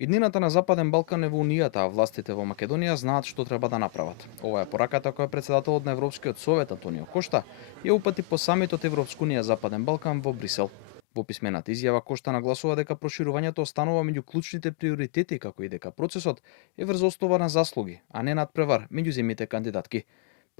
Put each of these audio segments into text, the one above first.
Иднината на Западен Балкан е во Унијата, а властите во Македонија знаат што треба да направат. Ова е пораката која претседателот на Европскиот совет Антонио Кошта ја упати по самитот Европска унија Западен Балкан во Брисел. Во писмената изјава Кошта нагласува дека проширувањето останува меѓу клучните приоритети, како и дека процесот е врз основа на заслуги, а не надпревар меѓу земјите кандидатки.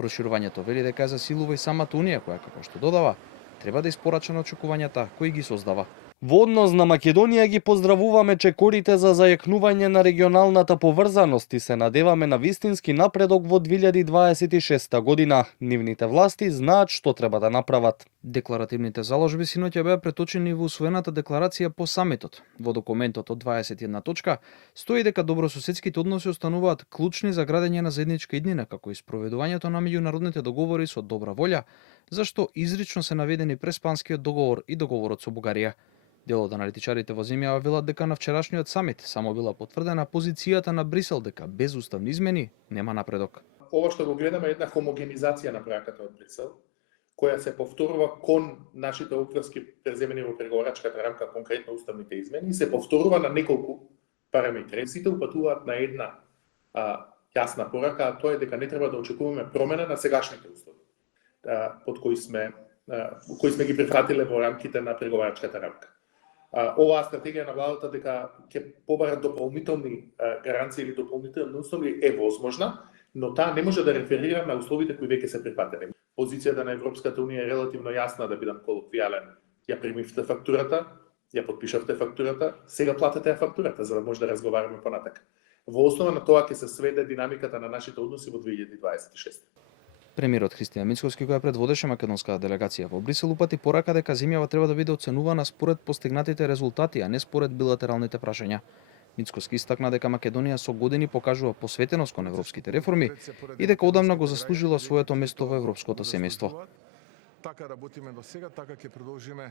Проширувањето вели дека е засилува и самата Унија, која, како што додава, треба да испорача на очекувањата кои ги создава. Во однос на Македонија ги поздравуваме чекорите за зајакнување на регионалната поврзаност и се надеваме на вистински напредок во 2026 година. Нивните власти знаат што треба да направат. Декларативните заложби синоќа беа преточени во усвоената декларација по самитот. Во документот од 21 точка стои дека добрососедските односи остануваат клучни за градење на заедничка иднина, како и спроведувањето на меѓународните договори со добра волја, зашто изрично се наведени Преспанскиот договор и договорот со Бугарија. Дел од аналитичарите во земјава велат дека на вчерашниот самит само била потврдена позицијата на Брисел дека без уставни измени нема напредок. Ова што го гледаме е една хомогенизација на проектот од Брисел, која се повторува кон нашите оквирски преземени во преговарачката рамка, конкретно уставните измени, се повторува на неколку параметри. Сите упатуваат на една јасна порака, а тоа е дека не треба да очекуваме промена на сегашните услови, под кои сме ги прифатиле во рамките на преговарачката рамка. Оваа стратегија на владата дека ќе побара дополнителни гаранции или дополнителни услови е возможна, но таа не може да реферира на условите кои веќе се прифатени. Позицијата на Европската унија е релативно јасна, да бидам колоквијален. Ја примивте фактурата, ја подпишавте фактурата, сега платете ја фактурата за да може да разговараме понатака. Во основа на тоа ќе се сведе динамиката на нашите односи во 2026. Премиерот Христијан Мицкоски, која предводеше македонската делегација во Брисел, упати порака дека земјава треба да биде оценувана според постигнатите резултати, а не според билатералните прашања. Мицкоски истакна дека Македонија со години покажува посветеност кон европските реформи и дека одамна го заслужила своето место во европското семејство. Така работиме до сега, така ќе продолжиме